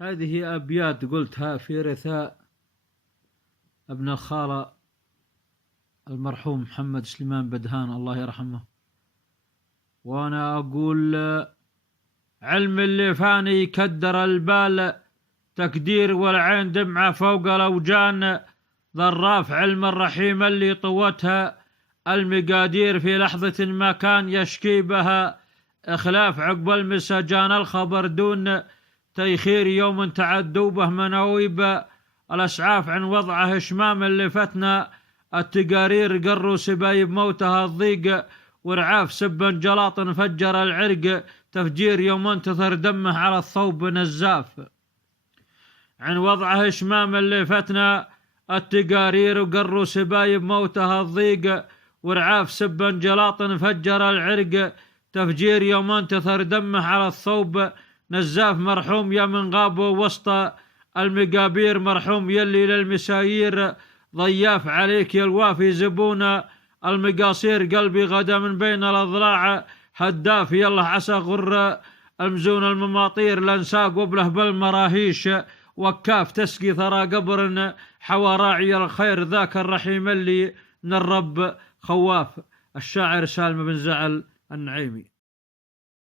هذه أبيات قلتها في رثاء ابن الخالة المرحوم محمد سليمان بدهان الله يرحمه. وأنا أقول علم اللي فاني يكدر البال تكدير والعين دمعة فوق الأوجان، ظراف علم الرحيم اللي طوتها المقادير في لحظة ما كان يشكي بها، إخلاف عقب المسجان الخبر دون تيخير يوم تعدوا به مناويب الأسعاف عن وضعه شمام اللي فتنا التقارير قروا سبايب موتها الضيق، ورعاف سبا جلاط فجر العرق تفجير يوم انتثر دمه على الثوب نزاف. عن وضعه شمام اللي فتنا التقارير وقروا سبايب موتها الضيق، ورعاف سبا جلاط فجر العرق تفجير يوم انتثر دمه على الثوب نزاف. مرحوم يا من غابوا وسط المقابير، مرحوم يلي للمسايير ضياف عليك يا الوافي زبون المقاصير، قلبي غدا من بين الأضلاع هداف يلا عسى غر المزون المماطير لنساق وبله بالمراهيش وكاف تسقي ثرى قبر حوى راعي الخير ذاك الرحيم اللي من الرب خواف. الشاعر سالم بن زعل النعيمي.